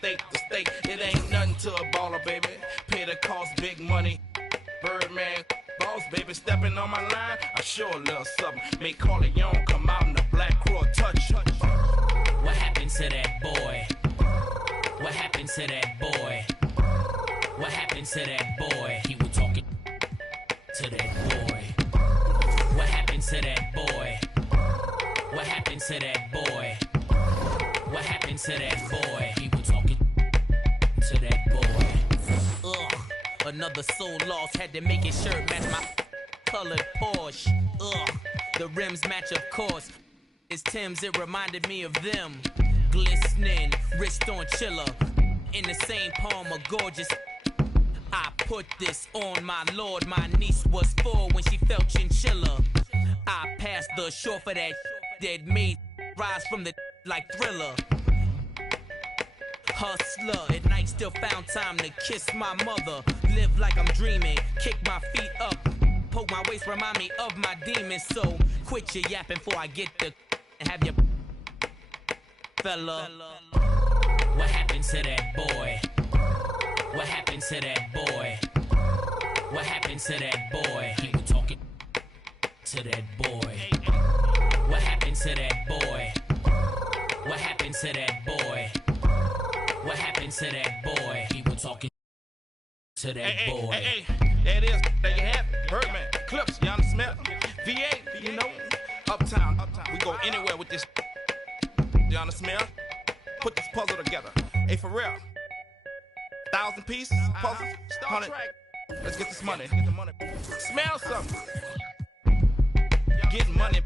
state to state. It ain't nothing to a baller, baby. Pay the cost, big money. Birdman, boss, baby, stepping on my line. I sure a little something. Make Corleone come out in the black crow touch. What happened to that boy? What happened to that boy? What happened to that boy? He was talking to that boy. What happened to that boy? What happened to that boy? What happened to that boy? He was talking to that boy. Ugh, another soul lost. Had to make his shirt match my colored Porsche. Ugh, the rims match of course. It's Tim's, it reminded me of them. Glistening, wrist on chiller. In the same palm of gorgeous. I put this on my lord. My niece was 4 when she felt chinchilla. I passed the shore for that that made rise from the like Thriller. Hustler, at night still found time to kiss my mother. Live like I'm dreaming, kick my feet up. Poke my waist, remind me of my demons. So quit your yapping before I get the and have your fella. What happened to that boy? What happened to that boy? What happened to that boy? He was talking to that boy. What happened to that boy? What happened to that boy? What happened to that boy? He was talking to that boy. Hey, there it is. There you have it. Birdman, Clips, y'all smell? VA, you know? Uptown. We go anywhere with this. Y'all smell? Put this puzzle together. Hey, for real. 1,000 pieces, puzzle, 100. Let's get this money. Smell something. Get money.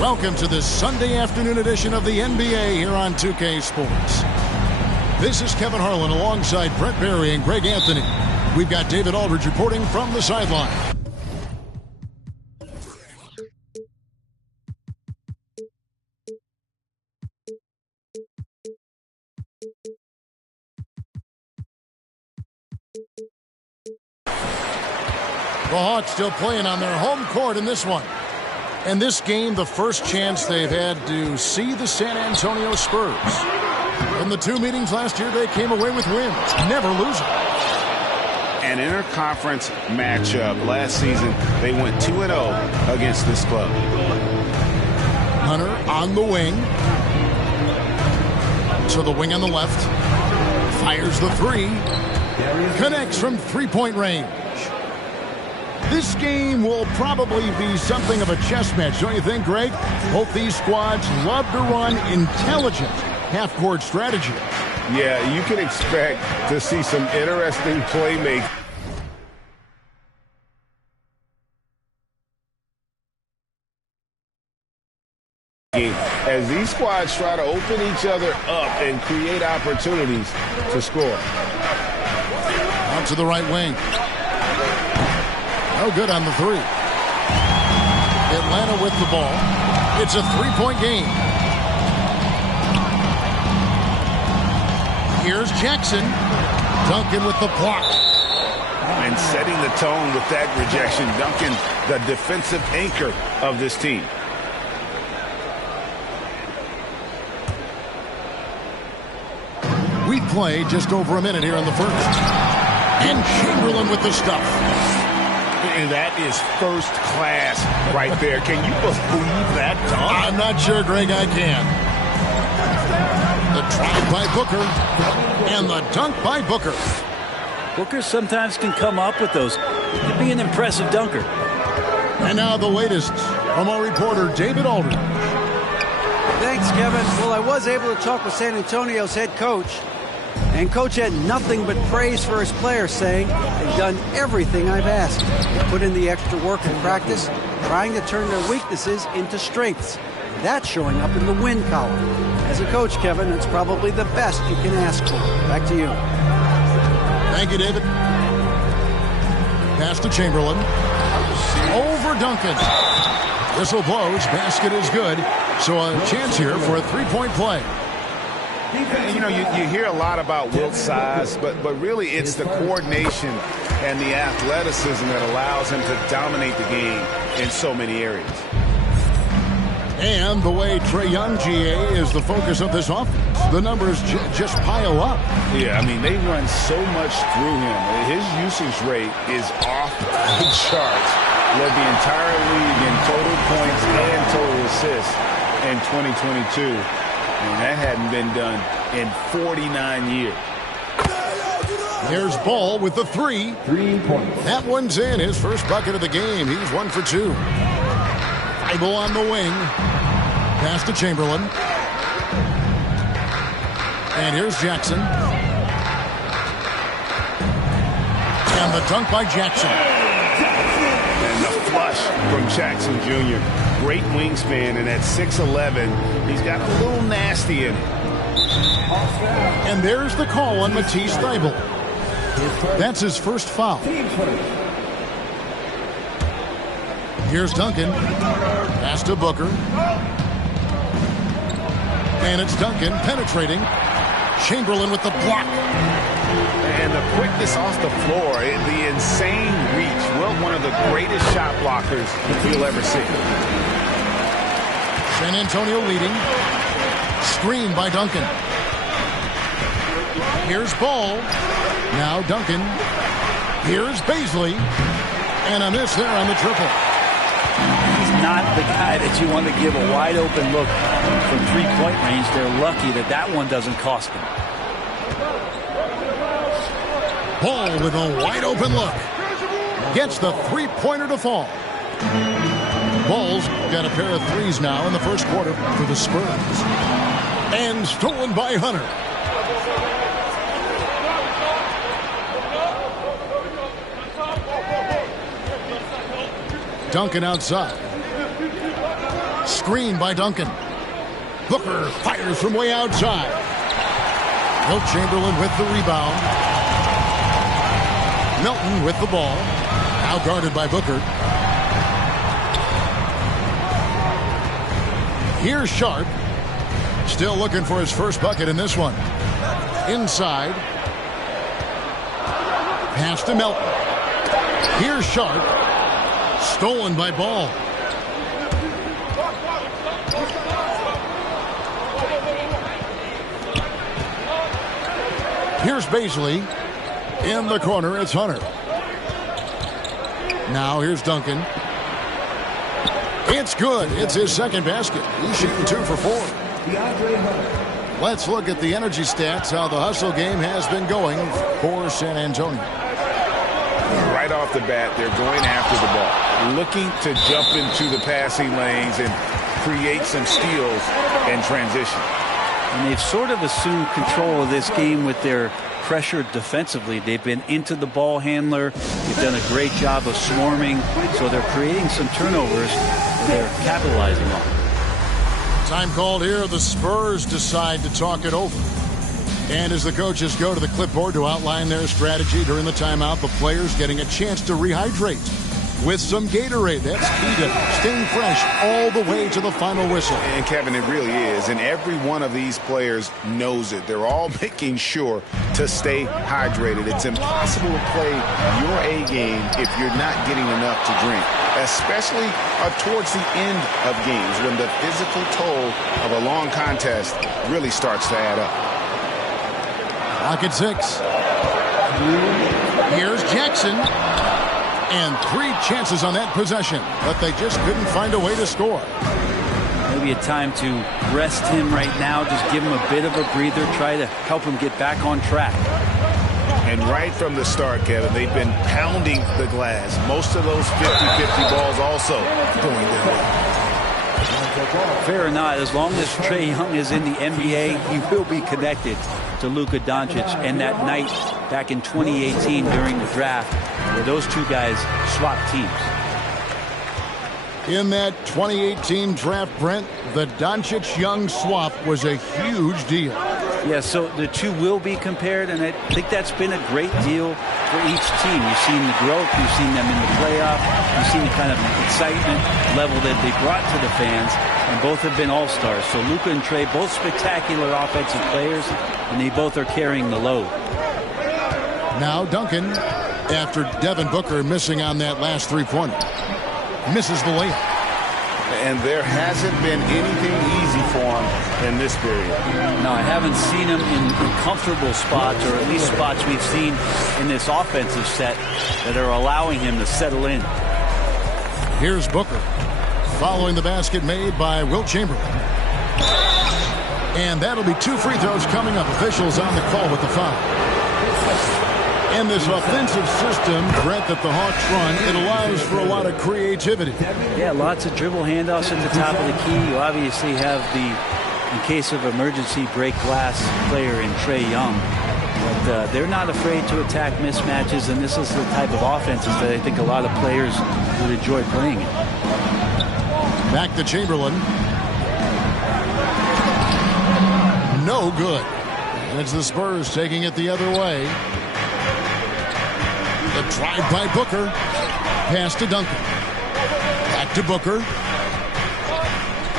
Welcome to this Sunday afternoon edition of the NBA here on 2K Sports. This is Kevin Harlan alongside Brett Barry and Greg Anthony. We've got David Aldridge reporting from the sideline. The Hawks still playing on their home court in this one. And this game, the first chance they've had to see the San Antonio Spurs. In the two meetings last year, they came away with wins, never losing. An interconference matchup last season, they went 2-0 against this club. Hunter on the wing. To the wing on the left. Fires the three. Connects from three-point range. This game will probably be something of a chess match, don't you think, Greg? Both these squads love to run intelligent half-court strategy. Yeah, you can expect to see some interesting playmaking. As these squads try to open each other up and create opportunities to score. Out to the right wing. No good on the three. Atlanta with the ball. It's a three-point game. Here's Jackson. Duncan with the block. And setting the tone with that rejection. Duncan, the defensive anchor of this team. We play just over a minute here in the first. And Chamberlain with the stuff. And that is first class right there. Can you believe that dunk? I'm not sure, Greg, I can. The drive by Booker. And the dunk by Booker. Booker sometimes can come up with those. He can be an impressive dunker. And now the latest from our reporter, David Aldridge. Thanks, Kevin. Well, I was able to talk with San Antonio's head coach. And Coach had nothing but praise for his players, saying, they've done everything I've asked. They put in the extra work in practice, trying to turn their weaknesses into strengths. That's showing up in the win column. As a coach, Kevin, it's probably the best you can ask for. Back to you. Thank you, David. Pass to Chamberlain. Over Duncan. Whistle blows. Basket is good. So a chance here for a three-point play. You know, you hear a lot about Wilt's size, but really it's the coordination and the athleticism that allows him to dominate the game in so many areas. And the way Trae Young, GA, is the focus of this offense. The numbers just pile up. Yeah, I mean, they run so much through him. His usage rate is off the charts. Led the entire league in total points and total assists in 2022. And that hadn't been done in 49 years. Here's Ball with the three. 3 points. That one's in. His first bucket of the game. He's 1 for 2. Thibault on the wing. Pass to Chamberlain. And here's Jackson. And the dunk by Jackson. And the flush from Jackson Jr. Great wingspan, and at 6'11", he's got a little nasty in it. And there's the call on Matisse Thybulle. That's his first foul. Here's Duncan. Pass to Booker. And it's Duncan penetrating. Chamberlain with the block. And the quickness off the floor, the insane reach. Well, one of the greatest shot blockers you'll ever see. San Antonio leading. Screen by Duncan. Here's Ball. Now Duncan. Here's Baisley. And a miss there on the triple. He's not the guy that you want to give a wide open look from three-point range. They're lucky that that one doesn't cost them. Ball with a wide open look. Gets the three-pointer to fall. Ball's got a pair of threes now in the first quarter for the Spurs. And stolen by Hunter. Duncan outside. Screen by Duncan. Booker fires from way outside. Wilt Chamberlain with the rebound. Milton with the ball. Now guarded by Booker. Here's Sharp. Still looking for his first bucket in this one. Inside. Pass to Milton. Here's Sharp. Stolen by Ball. Here's Baisley. In the corner, it's Hunter. Now here's Duncan. It's good. It's his second basket. He's shooting 2 for 4. Let's look at the energy stats, how the hustle game has been going for San Antonio. Right off the bat, they're going after the ball, looking to jump into the passing lanes and create some steals and transition. And they've sort of assumed control of this game with their pressure defensively. They've been into the ball handler. They've done a great job of swarming. So they're creating some turnovers that they're capitalizing on. Time called here. The Spurs decide to talk it over. And as the coaches go to the clipboard to outline their strategy during the timeout, the players getting a chance to rehydrate with some Gatorade. That's key to staying fresh all the way to the final whistle. And Kevin, it really is. And every one of these players knows it. They're all making sure to stay hydrated. It's impossible to play your A game if you're not getting enough to drink, especially towards the end of games when the physical toll of a long contest really starts to add up. Clock at 6. Here's Jackson. And 3 chances on that possession, but they just couldn't find a way to score. Maybe a time to rest him right now, just give him a bit of a breather, try to help him get back on track. And right from the start, Kevin, they've been pounding the glass. Most of those 50-50 balls also going their way. Fair or not, as long as Trae Young is in the NBA, he will be connected to Luka Doncic. And that night back in 2018 during the draft, where those two guys swapped teams. In that 2018 draft, Brent, the Doncic-Young swap was a huge deal. Yeah, so the two will be compared, and I think that's been a great deal for each team. You've seen the growth, you've seen them in the playoff, you've seen the kind of excitement level that they brought to the fans, and both have been all-stars. So Luka and Trae, both spectacular offensive players, and they both are carrying the load. Now Duncan, after Devin Booker missing on that last three-pointer, misses the layup. And there hasn't been anything easy for him in this period. No, I haven't seen him in comfortable spots, or at least spots we've seen in this offensive set that are allowing him to settle in. Here's Booker, following the basket made by Wilt Chamberlain. And that'll be 2 free throws coming up. Officials on the call with the foul. And this offensive system, Brent, that the Hawks run, it allows for a lot of creativity. Yeah, lots of dribble handoffs at the top of the key. You obviously have the, in case of emergency, break glass player in Trae Young. But they're not afraid to attack mismatches, and this is the type of offenses that I think a lot of players would enjoy playing in. Back to Chamberlain. No good. And it's the Spurs taking it the other way. The drive by Booker. Pass to Duncan. Back to Booker.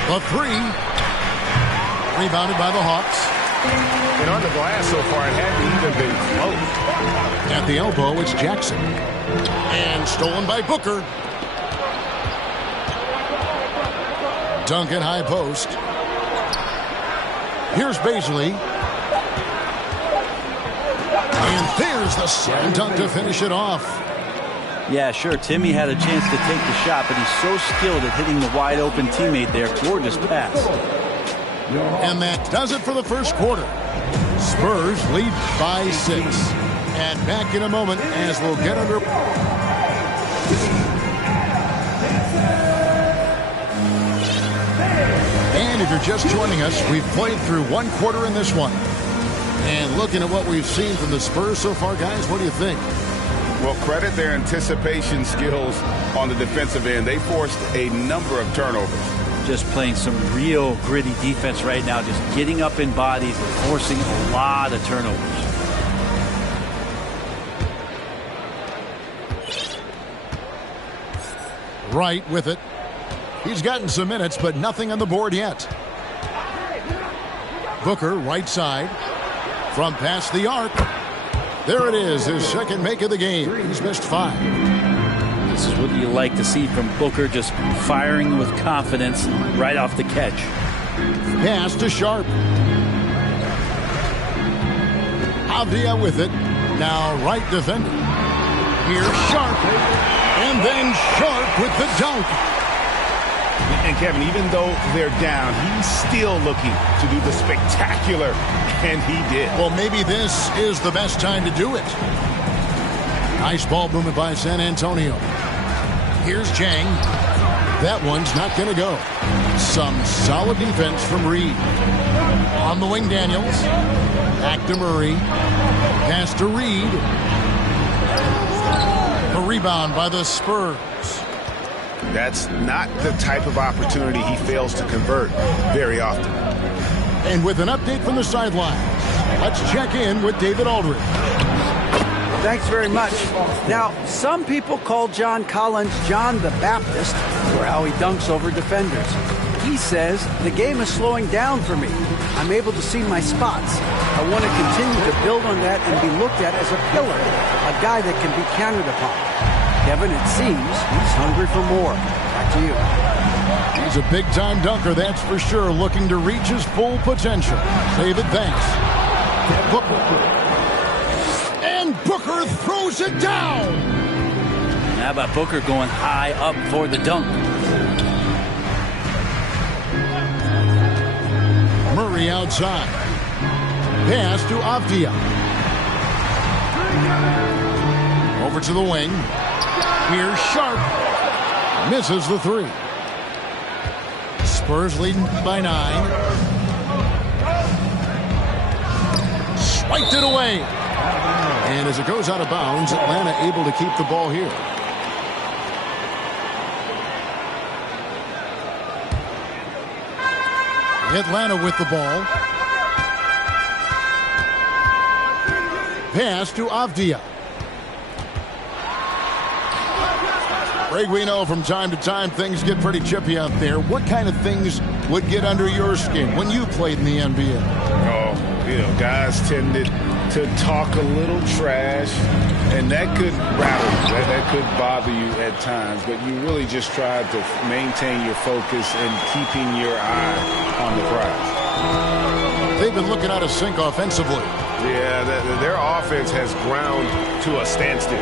The 3. Rebounded by the Hawks. And on the glass so far, it hadn't even been close. At the elbow, it's Jackson. And stolen by Booker. Duncan high post. Here's Baisley. And there's the slam dunk to finish it off. Yeah, sure, Timmy had a chance to take the shot, but he's so skilled at hitting the wide open teammate there. Gorgeous pass. And that does it for the first quarter. Spurs lead by 6. And back in a moment as we'll get under. And if you're just joining us, we've played through 1 quarter in this one. And looking at what we've seen from the Spurs so far, guys, what do you think? Well, credit their anticipation skills on the defensive end. They forced a number of turnovers. just playing some real gritty defense right now, just getting up in bodies and forcing a lot of turnovers. Right with it. He's gotten some minutes, but nothing on the board yet. Booker, right side. From past the arc. There it is, his second make of the game. He's missed 5. This is what you like to see from Booker, just firing with confidence right off the catch. Pass to Sharp. Avdia with it. Now right defender. Here's Sharp. And then Sharp with the dunk. And Kevin, even though they're down, he's still looking to do the spectacular, and he did. Well, maybe this is the best time to do it. Nice ball movement by San Antonio. Here's Chang. That one's not going to go. Some solid defense from Reed. On the wing, Daniels. Back to Murray. Pass to Reed. A rebound by the Spurs. That's not the type of opportunity he fails to convert very often. And with an update from the sidelines, let's check in with David Aldridge. Thanks very much. Now, some people call John Collins John the Baptist for how he dunks over defenders. He says, the game is slowing down for me. I'm able to see my spots. I want to continue to build on that and be looked at as a pillar, a guy that can be counted upon. Kevin, it seems he's hungry for more. Back to you. He's a big-time dunker, that's for sure, looking to reach his full potential. Save it, thanks. Booker. And Booker throws it down. How about Booker going high up for the dunk? Murray outside. Pass to Avdia. Over to the wing. Here's Sharp. Misses the 3. Spurs leading by 9. Swiped it away. And as it goes out of bounds, Atlanta able to keep the ball here. Atlanta with the ball. Pass to Avdia. Greg, we know from time to time things get pretty chippy out there. What kind of things would get under your skin when you played in the NBA? Oh, guys tended to talk a little trash, and that could rattle you. That could bother you at times, but you really just tried to maintain your focus and keeping your eye on the prize. They've been looking out of sync offensively. Yeah, their offense has ground to a standstill.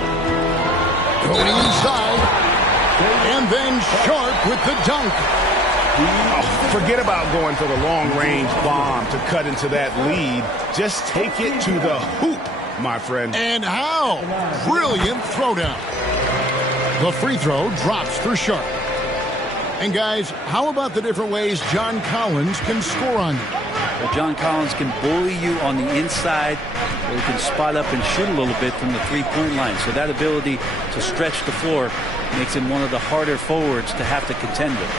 Going inside. And then Sharp with the dunk. Oh, forget about going for the long-range bomb to cut into that lead. Just take it to the hoop, my friend. And how? Brilliant throwdown. The free throw drops for Sharp. And guys, how about the different ways John Collins can score on you? Well, John Collins can bully you on the inside, or he can spot up and shoot a little bit from the three-point line. So that ability to stretch the floor makes him one of the harder forwards to have to contend with.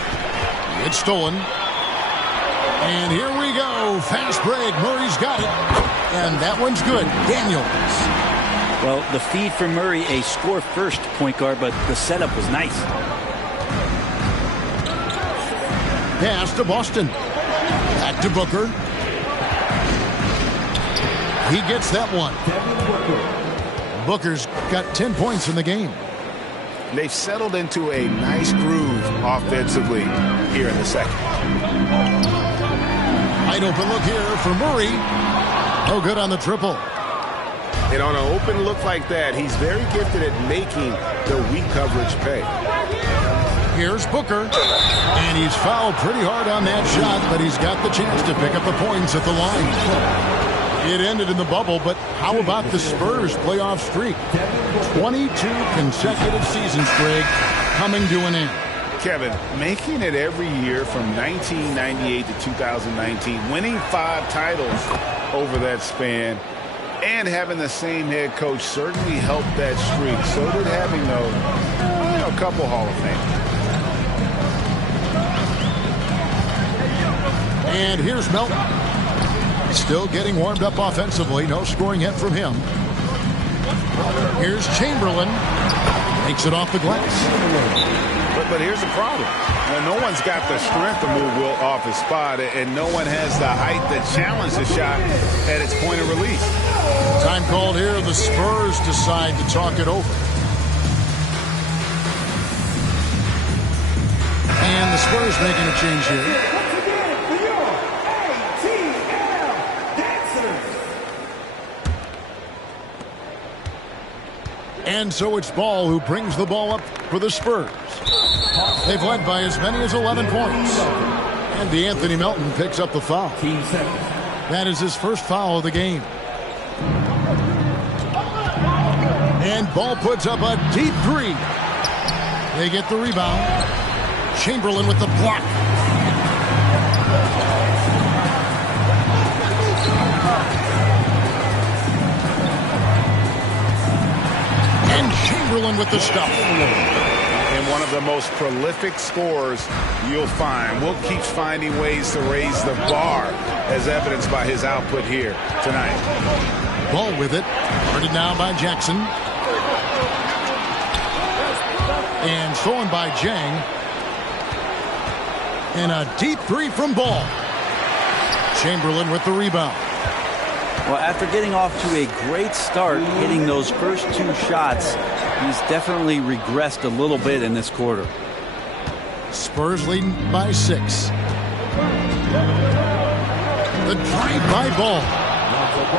It's stolen. And here we go. Fast break. Murray's got it. And that one's good. Daniels. Well, the feed for Murray, a score-first point guard, but the setup was nice. Pass to Boston. Back to Booker. He gets that one. Booker's got 10 points in the game. They've settled into a nice groove offensively here in the second. Wide open look here for Murray. No good on the triple. And on an open look like that, he's very gifted at making the weak coverage pay. Here's Booker. And he's fouled pretty hard on that shot, but he's got the chance to pick up the points at the line. It ended in the bubble, but how about the Spurs playoff streak? 22 consecutive seasons, Greg, coming to an end. Kevin, making it every year from 1998 to 2019, winning 5 titles over that span, and having the same head coach certainly helped that streak. So did having a couple Hall of Famers. And here's Melton. Still getting warmed up offensively. No scoring yet from him. Here's Chamberlain. Takes it off the glass. But here's the problem. No one's got the strength to move Wilt off his spot, and no one has the height to challenge the shot at its point of release. Time called here. The Spurs decide to talk it over. And the Spurs making a change here. And so it's Ball who brings the ball up for the Spurs. They've led by as many as 11 points. And Anthony Melton picks up the foul. That is his first foul of the game. And Ball puts up a deep three. They get the rebound. Chamberlain with the block. And Chamberlain with the stuff. And one of the most prolific scorers you'll find. Wilt keeps finding ways to raise the bar, as evidenced by his output here tonight. Ball with it. Guarded now by Jackson. And stolen by Jang. And a deep three from Ball. Chamberlain with the rebound. Well, after getting off to a great start, hitting those first two shots, he's definitely regressed a little bit in this quarter. Spurs leading by 6. The drive by Ball.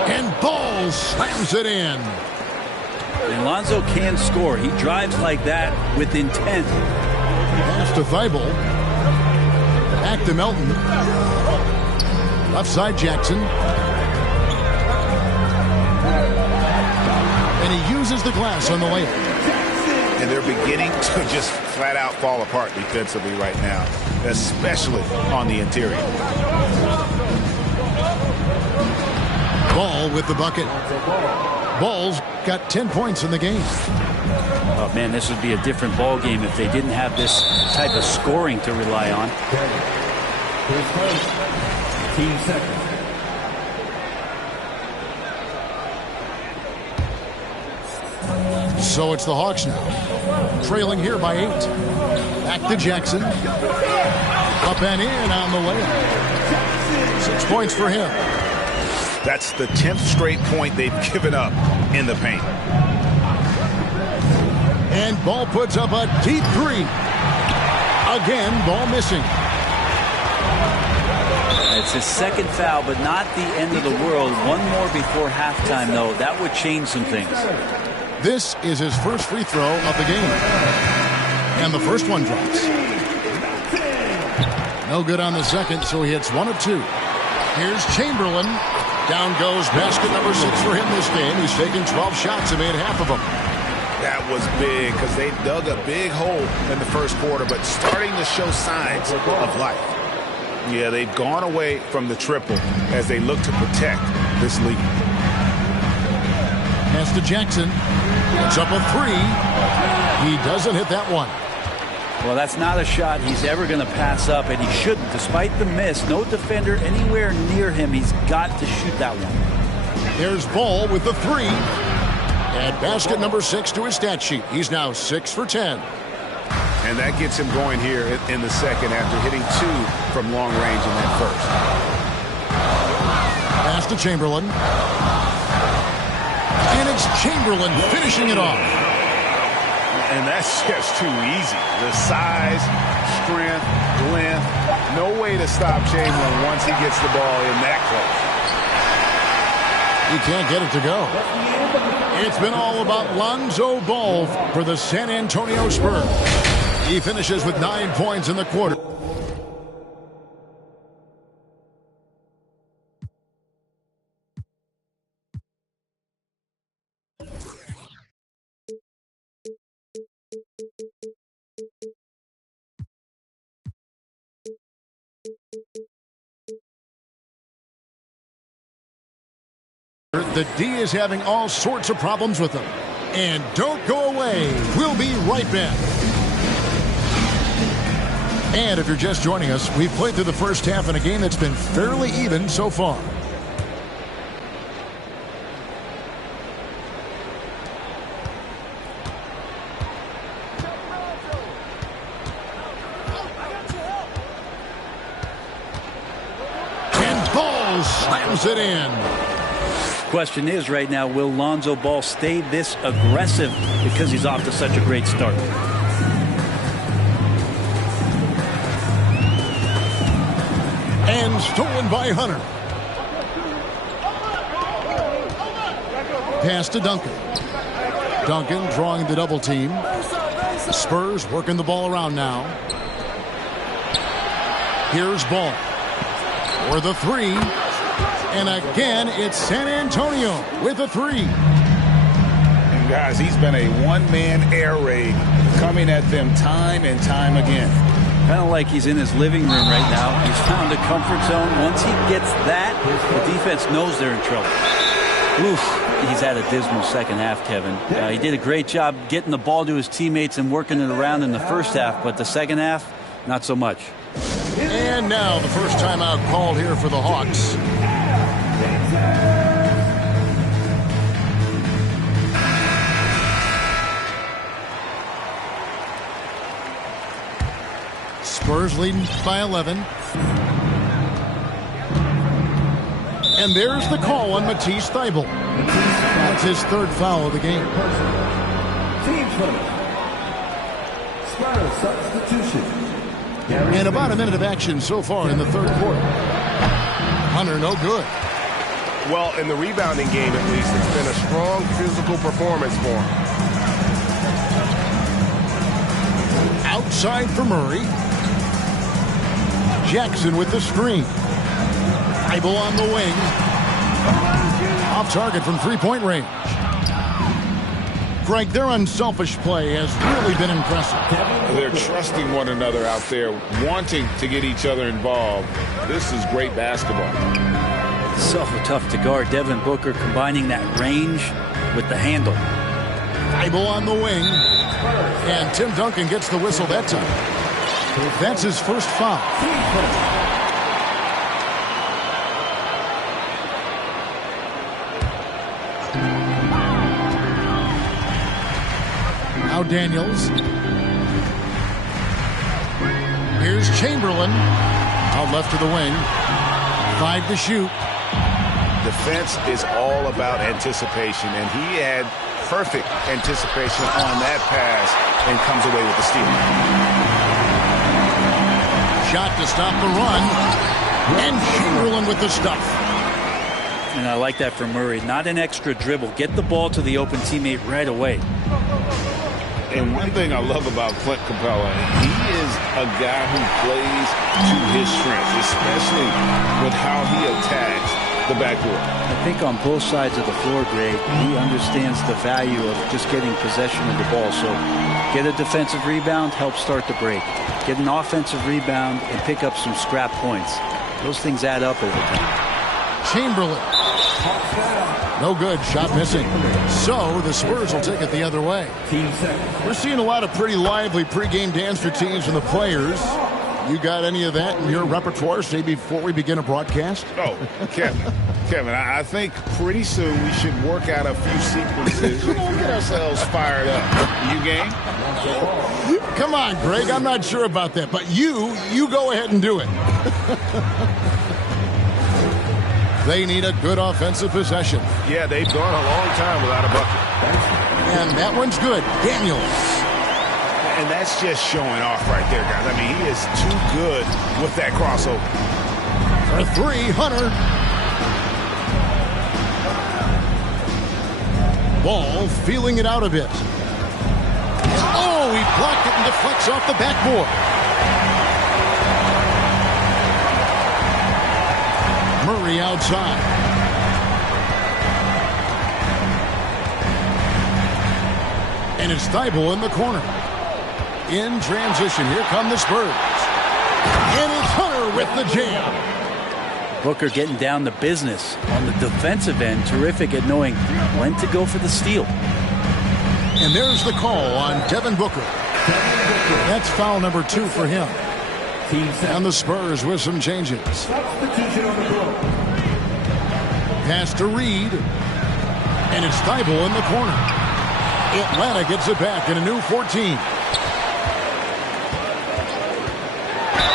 And Ball slams it in. And Lonzo can score. He drives like that with intent. Pass to Thibault. Back to Melton. Left side Jackson. And he uses the glass on the layup. And they're beginning to just flat out fall apart defensively right now, especially on the interior. Ball with the bucket. Ball's got 10 points in the game. Oh, man, this would be a different ball game if they didn't have this type of scoring to rely on. Team second. So it's the Hawks now, trailing here by 8. Back to Jackson. Up and in on the layup. 6 points for him. That's the 10th straight point they've given up in the paint. And Ball puts up a deep three. Again, Ball missing. It's his second foul, but not the end of the world. One more before halftime, though. That would change some things. This is his first free throw of the game. And the first one drops. No good on the second, so he hits 1 of 2. Here's Chamberlain. Down goes basket number 6 for him this game. He's taken 12 shots and made half of them. That was big because they dug a big hole in the first quarter, but starting to show signs of life. Yeah, they've gone away from the triple as they look to protect this lead. Pass to Jackson. Puts up a 3. He doesn't hit that one. Well, that's not a shot he's ever going to pass up, and he shouldn't. Despite the miss, no defender anywhere near him. He's got to shoot that one. There's Ball with the 3. Add basket number 6 to his stat sheet. He's now 6 for 10. And that gets him going here in the second after hitting 2 from long range in that first. Pass to Chamberlain. And it's Chamberlain finishing it off. And that's just too easy. The size, strength, length, no way to stop Chamberlain once he gets the ball in that close. He can't get it to go. It's been all about Lonzo Ball for the San Antonio Spurs. He finishes with 9 points in the quarter. The D is having all sorts of problems with them. And don't go away. We'll be right back. And if you're just joining us, we've played through the first half in a game that's been fairly even so far. And Ball slams it in. Question is right now, will Lonzo Ball stay this aggressive because he's off to such a great start? And stolen by Hunter. Pass to Duncan. Duncan drawing the double team. Spurs working the ball around now. Here's Ball for the three. And again, it's San Antonio with a three. And guys, he's been a one-man air raid coming at them time and time again. Kind of like he's in his living room right now. He's found a comfort zone. Once he gets that, the defense knows they're in trouble. Oof, he's had a dismal second half, Kevin. He did a great job getting the ball to his teammates and working it around in the first half, but the second half, not so much. And now the first timeout called here for the Hawks. Spurs leading by 11. And there's the call on Matisse Thybulle. That's his third foul of the game. Team Spurs substitution. And about a minute of action so far in the third quarter. Hunter, no good. Well, in the rebounding game, at least, it's been a strong physical performance for him. Outside for Murray. Jackson with the screen. Thybulle on the wing. Off target from three-point range. Greg, their unselfish play has really been impressive. They're trusting one another out there, wanting to get each other involved. This is great basketball. So tough to guard. Devin Booker combining that range with the handle. Thybulle on the wing. And Tim Duncan gets the whistle that time. That's his first foul. Now Daniels. Here's Chamberlain. Out left to the wing. 5 to shoot. Defense is all about anticipation, and he had perfect anticipation on that pass and comes away with the steal. Shot to stop the run. And Chamberlain with the stuff. And I like that from Murray. Not an extra dribble. Get the ball to the open teammate right away. And one thing I love about Clint Capella, he is a guy who plays to his strengths, especially with how he attacks the backcourt. I think on both sides of the floor, Greg, he understands the value of just getting possession of the ball. So get a defensive rebound, help start the break. Get an offensive rebound and pick up some scrap points. Those things add up over time. Chamberlain. No good. Shot missing. So the Spurs will take it the other way. We're seeing a lot of pretty lively pregame dance routines from the players. You got any of that in your repertoire, say, before we begin a broadcast? Oh, Kevin, I think pretty soon we should work out a few sequences. We'll get ourselves fired up. You game? Come on, Greg. I'm not sure about that, but you go ahead and do it. They need a good offensive possession. Yeah, they've gone a long time without a bucket. And that one's good. Daniels. And that's just showing off right there, guys. I mean, he is too good with that crossover. For three, Hunter. Ball feeling it out a bit. Oh, he blocked it and deflects off the backboard. Murray outside. And it's Thybulle in the corner. In transition, here come the Spurs. And it's Hunter with the jam. Booker getting down to business on the defensive end. Terrific at knowing when to go for the steal. And there's the call on Devin Booker. That's foul number 2 for him. And the Spurs with some changes. Substitution on the floor. Pass to Reed. And it's Thibault in the corner. Atlanta gets it back in a new 14.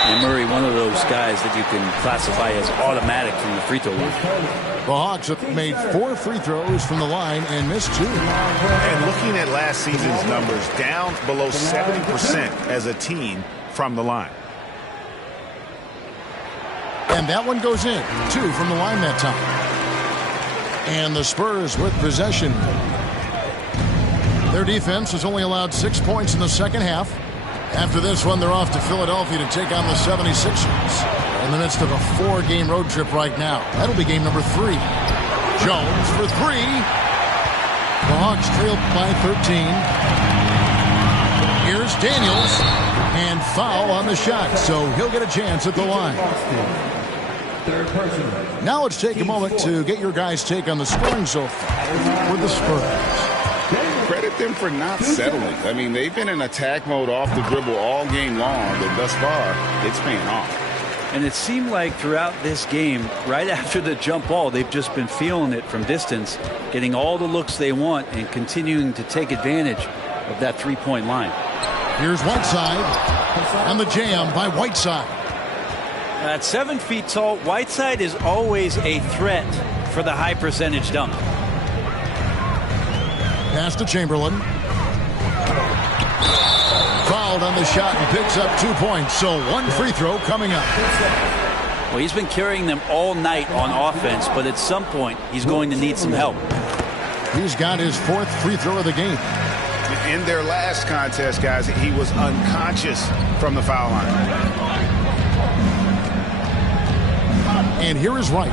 And Murray, one of those guys that you can classify as automatic from the free throw line. The Hawks have made 4 free throws from the line and missed 2. And looking at last season's numbers, down below 70% as a team from the line. And that one goes in. 2 from the line that time. And the Spurs with possession. Their defense has only allowed 6 points in the second half. After this one, they're off to Philadelphia to take on the 76ers. In the midst of a 4-game road trip right now. That'll be game number 3. Jones for 3. The Hawks trail by 13. Here's Daniels. And foul on the shot, so he'll get a chance at the line. Third person. Now let's take a moment to get your guys' take on the scoring so far with the Spurs. Credit them for not settling. I mean, they've been in attack mode off the dribble all game long, but thus far, it's paying off. And it seemed like throughout this game, right after the jump ball, they've just been feeling it from distance, getting all the looks they want and continuing to take advantage of that three-point line. Here's Whiteside, and the jam by Whiteside. At 7 feet tall, Whiteside is always a threat for the high percentage dunk. Pass to Chamberlain. Fouled on the shot and picks up 2 points. So 1 free throw coming up. Well, he's been carrying them all night on offense, but at some point he's going to need some help. He's got his 4th free throw of the game. In their last contest, guys, he was unconscious from the foul line. And here is Wright.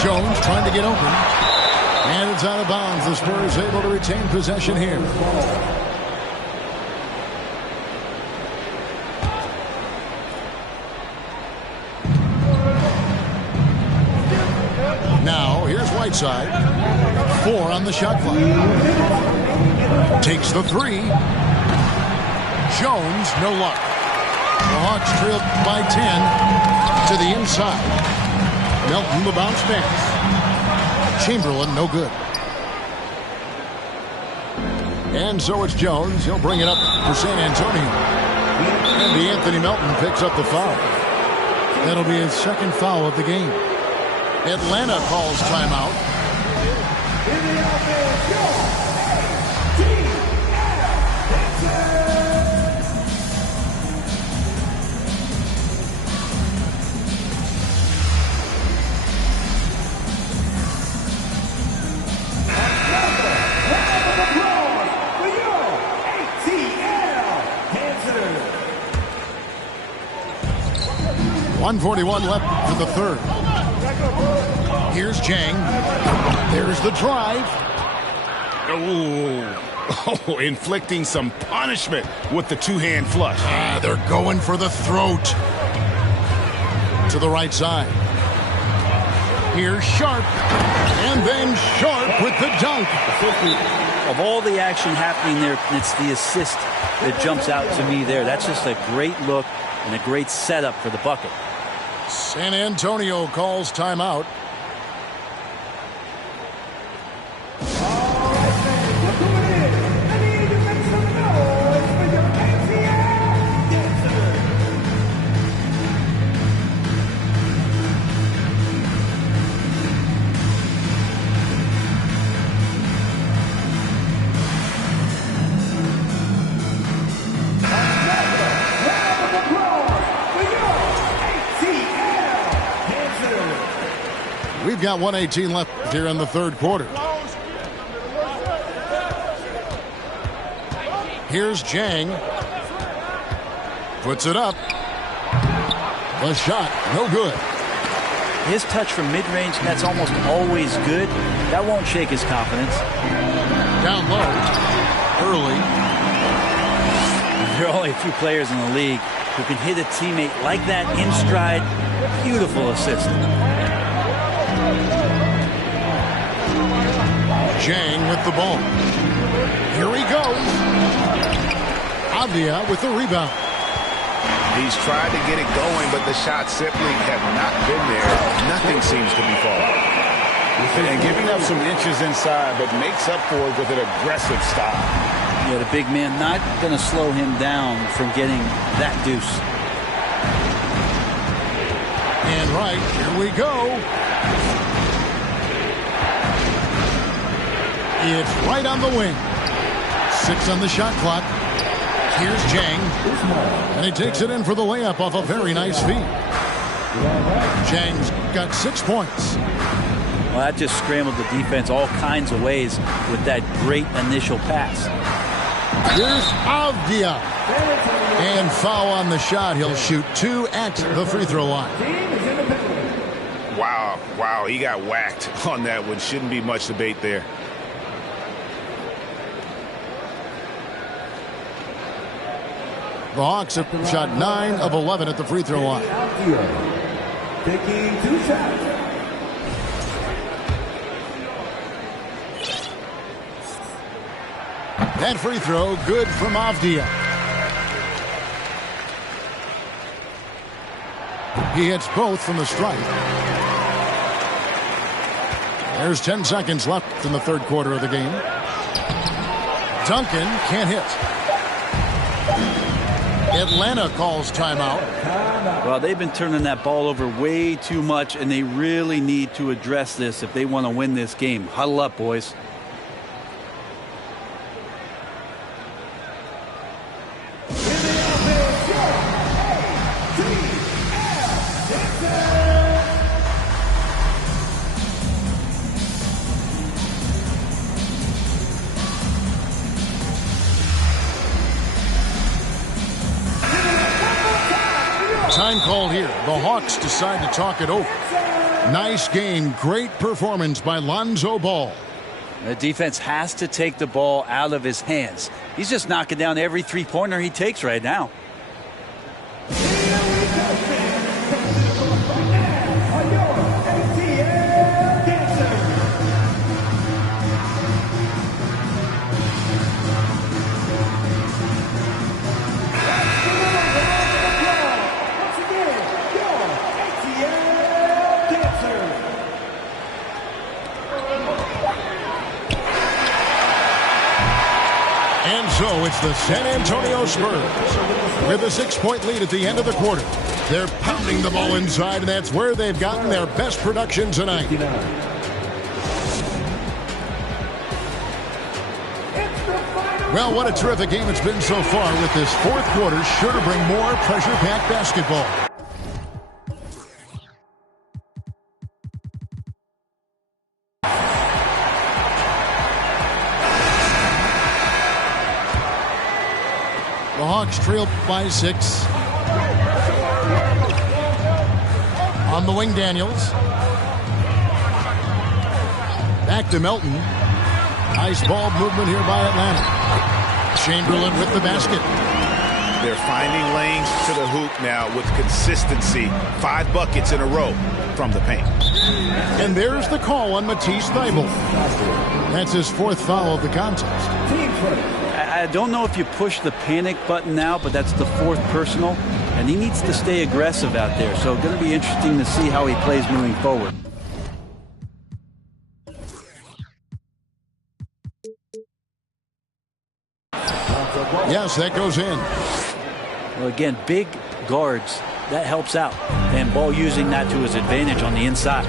Jones trying to get open. And it's out of bounds. The Spurs able to retain possession here. Now, here's Whiteside. 4 on the shot clock. Takes the 3. Jones, no luck. The Hawks trailed by 10 to the inside. Melton, the bounce pass. Chamberlain, no good. And so it's Jones. He'll bring it up for San Antonio. And Anthony Melton picks up the foul. That'll be his 2nd foul of the game. Atlanta calls timeout. In the offense, go! .141 left for the 3rd. Here's Jang. There's the drive. Oh, inflicting some punishment with the 2-hand flush. They're going for the throat. To the right side. Here's Sharp. And then Sharp with the dunk. Of all the action happening there, it's the assist that jumps out to me there. That's just a great look and a great setup for the bucket. San Antonio calls timeout. We've got 1:18 left here in the 3rd quarter. Here's Jang. Puts it up. The shot, no good. His touch from mid-range, that's almost always good. That won't shake his confidence. Down low. Early. There are only a few players in the league who can hit a teammate like that in stride. Beautiful assist. Jang with the ball. Here he goes. Avdia with the rebound. He's tried to get it going, but the shots simply have not been there. Nothing seems to be falling. And giving up some inches inside, but makes up for it with an aggressive stop. Yeah, the big man not going to slow him down from getting that deuce. And right, here we go. It's right on the wing. 6 on the shot clock. Here's Jang. And he takes it in for the layup off a very nice feed. Jang's got 6 points. Well, that just scrambled the defense all kinds of ways with that great initial pass. Here's Avdia. And foul on the shot. He'll shoot 2 at the free throw line. Wow, he got whacked on that one. Shouldn't be much debate there. The Hawks have shot 9 of 11 at the free throw line. Taking 2 shots. That free throw good from Avdia. He hits both from the stripe. There's 10 seconds left in the third quarter of the game. Duncan can't hit. Atlanta calls timeout. Well, they've been turning that ball over way too much, and they really need to address this if they want to win this game. Huddle up, boys. Time called here. The Hawks decide to talk it over. Nice game. Great performance by Lonzo Ball. The defense has to take the ball out of his hands. He's just knocking down every three-pointer he takes right now. So it's the San Antonio Spurs with a 6-point lead at the end of the quarter. They're pounding the ball inside, and that's where they've gotten their best production tonight. Well, what a terrific game it's been so far, with this fourth quarter sure to bring more pressure-packed basketball. The Hawks trail by 6. On the wing, Daniels. Back to Melton. Nice ball movement here by Atlanta. Chamberlain with the basket. They're finding lanes to the hoop now with consistency. 5 buckets in a row from the paint. And there's the call on Matisse Thybulle. That's his 4th foul of the contest. I don't know if you push the panic button now, but that's the 4th personal, and he needs to stay aggressive out there. So going to be interesting to see how he plays moving forward. Yes, that goes in. Well, again, big guards, that helps out. And Ball using that to his advantage on the inside.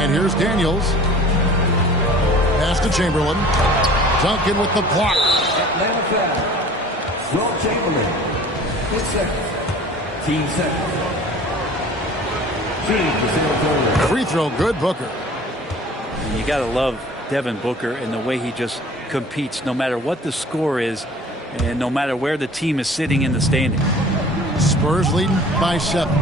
And here's Daniels. Pass to Chamberlain. Duncan with the block. Atlanta foul. Will Chamberlain. 6 seconds. Team seconds. Team for San Antonio. Free throw, good, Booker. You got to love Devin Booker and the way he just competes no matter what the score is and no matter where the team is sitting in the standing. Spurs leading by 7.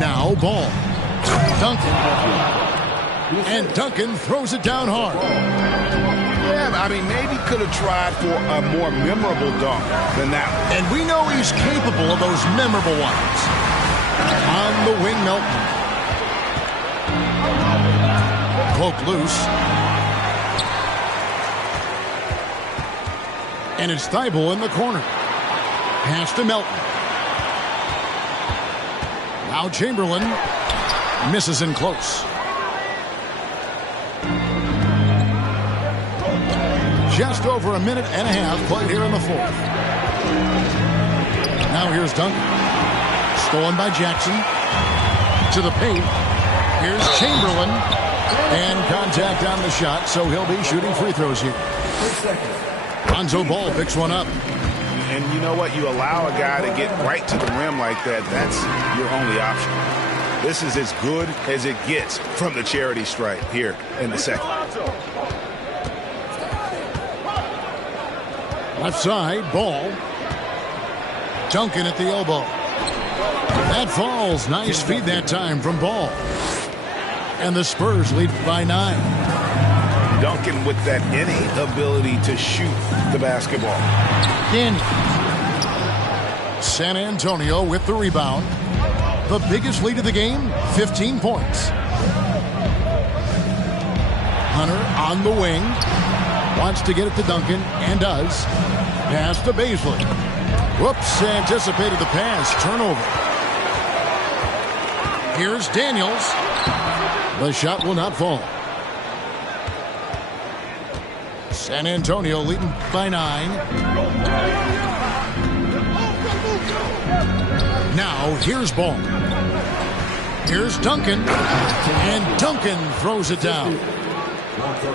Now Ball. Duncan. And Duncan throws it down hard. Yeah, I mean, maybe could have tried for a more memorable dunk than that one. And we know he's capable of those memorable ones. On the wing, Melton. Poked loose. And it's Thibault in the corner. Pass to Melton. Now Chamberlain misses in close. Just over a minute and a half played here in the fourth. Now here's Duncan. Stolen by Jackson. To the paint. Here's Chamberlain. And contact on the shot, so he'll be shooting free throws here. Lonzo Ball picks one up. And you know what? You allow a guy to get right to the rim like that. That's your only option. This is as good as it gets from the charity stripe here in the second. Left side, Ball. Duncan at the elbow. That falls. Nice feed that time from Ball. And the Spurs lead by 9. Duncan with that innate ability to shoot the basketball. Daniel. San Antonio with the rebound. The biggest lead of the game, 15 points. Hunter on the wing. Wants to get it to Duncan, and does. Pass to Baisley. Whoops, anticipated the pass. Turnover. Here's Daniels. The shot will not fall. San Antonio leading by 9. Now here's Ball. Here's Duncan. And Duncan throws it down.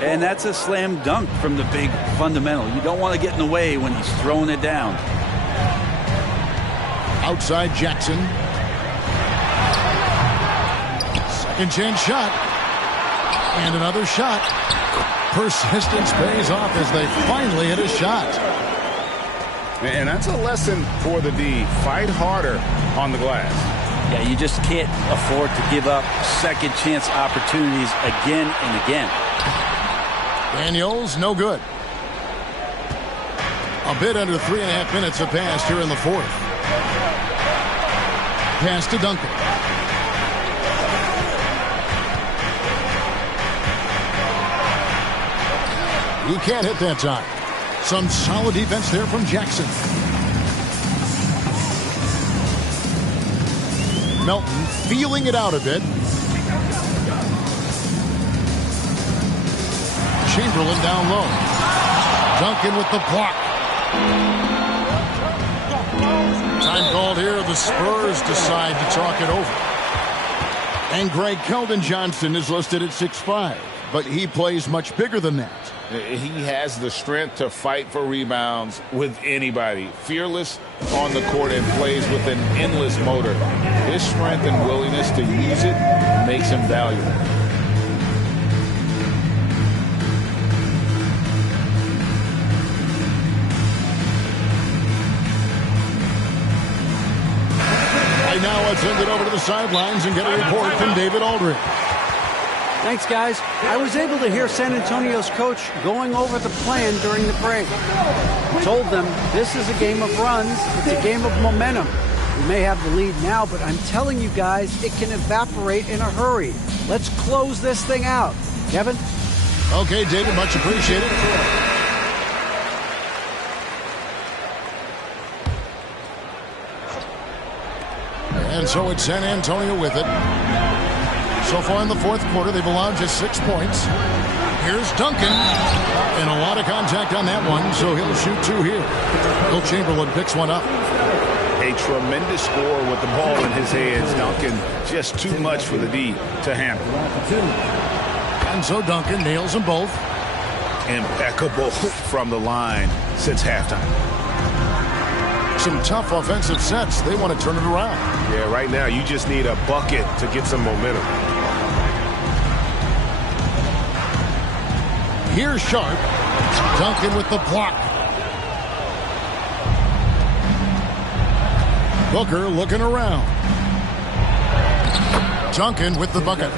And that's a slam dunk from the big fundamental. You don't want to get in the way when he's throwing it down. Outside Jackson. Second chance shot. And another shot. Persistence pays off as they finally hit a shot. And that's a lesson for the D. Fight harder on the glass. Yeah, you just can't afford to give up second chance opportunities again and again. Daniels, no good. A bit under 3.5 minutes have passed here in the fourth. Pass to Duncan. He can't hit that time. Some solid defense there from Jackson. Melton feeling it out a bit. Chamberlain down low. Duncan with the block. Time called here. The Spurs decide to talk it over. And Greg Keldon Johnson is listed at 6'5", but he plays much bigger than that. He has the strength to fight for rebounds with anybody. Fearless on the court and plays with an endless motor. His strength and willingness to use it makes him valuable. Right now, let's send it over to the sidelines and get a report from David Aldridge. Thanks, guys. I was able to hear San Antonio's coach going over the plan during the break. He told them this is a game of runs. It's a game of momentum. We may have the lead now, but I'm telling you guys, it can evaporate in a hurry. Let's close this thing out. Kevin? Okay, David, much appreciated. And so it's San Antonio with it. So far in the fourth quarter, they've allowed just 6 points. Here's Duncan. And a lot of contact on that one, so he'll shoot 2 here. Will Chamberlain picks one up. A tremendous score with the ball in his hands. Duncan, just too much for the D to handle. And so Duncan nails them both. Impeccable from the line since halftime. Some tough offensive sets. They want to turn it around. Yeah, right now you just need a bucket to get some momentum. Here's Sharp. Duncan with the block. Booker looking around. Duncan with the bucket.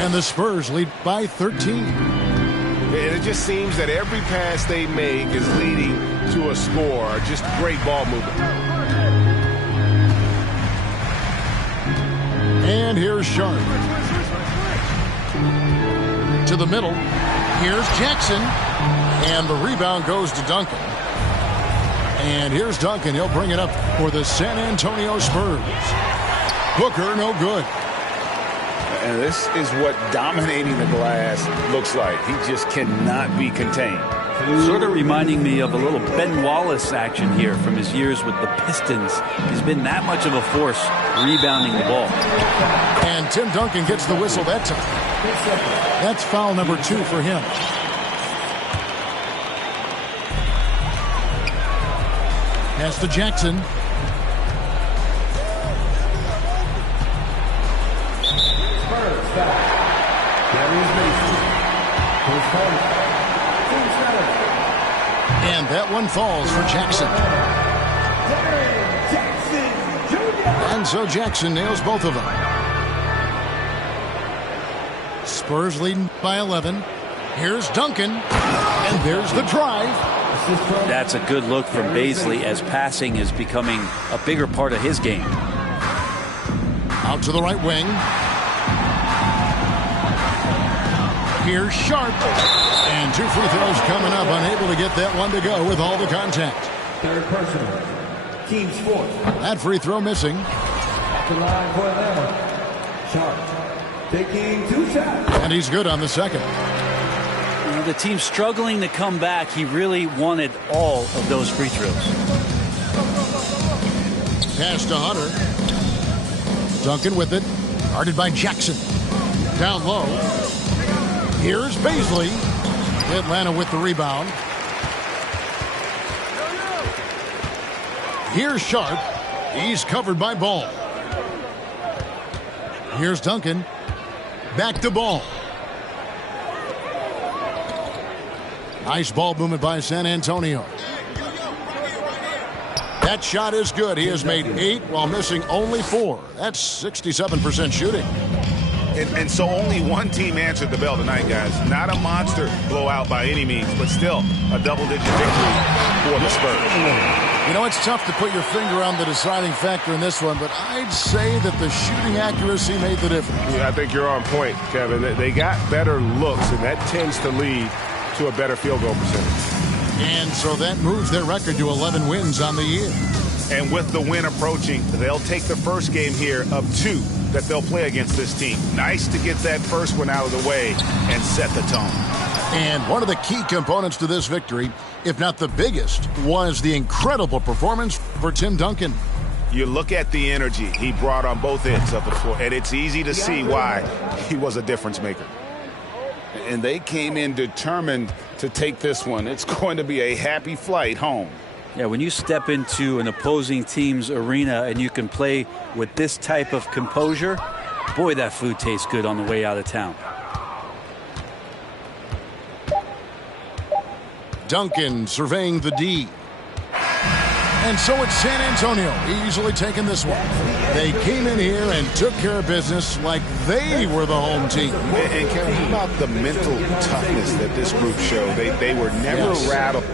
And the Spurs lead by 13. And it just seems that every pass they make is leading to a score. Just great ball movement. And here's Sharp. the middle. Here's Jackson. And the rebound goes to Duncan. And here's Duncan. He'll bring it up for the San Antonio Spurs. Booker, no good. And this is what dominating the glass looks like. He just cannot be contained. Sort of reminding me of a little Ben Wallace action here from his years with the Pistons. He's been that much of a force rebounding the ball. And Tim Duncan gets the whistle that time. That's foul number 2 for him. Pass to Jackson. And that one falls for Jackson. And so Jackson nails both of them. Spurs leading by 11. Here's Duncan. And there's the drive. That's a good look from Baisley as passing is becoming a bigger part of his game. Out to the right wing. Here's Sharp. And 2 free throws coming up. Unable to get that one to go with all the contact. Third personal. Team's fourth. That free throw missing. At the line for Atlanta. Sharp taking 2 shots. And he's good on the second. The team's struggling to come back. He really wanted all of those free throws. Pass to Hunter. Duncan with it. Guarded by Jackson. Down low. Here's Baisley. Atlanta with the rebound. Here's Sharp. He's covered by Ball. Here's Duncan. Back to Ball. Nice ball movement by San Antonio. That shot is good. He has made 8 while missing only 4. That's 67% shooting. And so only one team answered the bell tonight, guys. Not a monster blowout by any means, but still a double-digit victory for the Spurs. You know, it's tough to put your finger on the deciding factor in this one, but I'd say that the shooting accuracy made the difference. Yeah, I think you're on point, Kevin. They got better looks, and that tends to lead to a better field goal percentage. And so that moves their record to 11 wins on the year. And with the win approaching, they'll take the first game here of 2 that they'll play against this team. Nice to get that first one out of the way and set the tone. And one of the key components to this victory, if not the biggest, was the incredible performance for Tim Duncan. You look at the energy he brought on both ends of the floor, and it's easy to see why he was a difference maker. And they came in determined to take this one. It's going to be a happy flight home. Yeah, when you step into an opposing team's arena and you can play with this type of composure, boy, that food tastes good on the way out of town. Duncan surveying the D. And so it's San Antonio easily taking this one. They came in here and took care of business like they were the home team. And Kevin, how about the mental toughness that this group showed? They were never rattled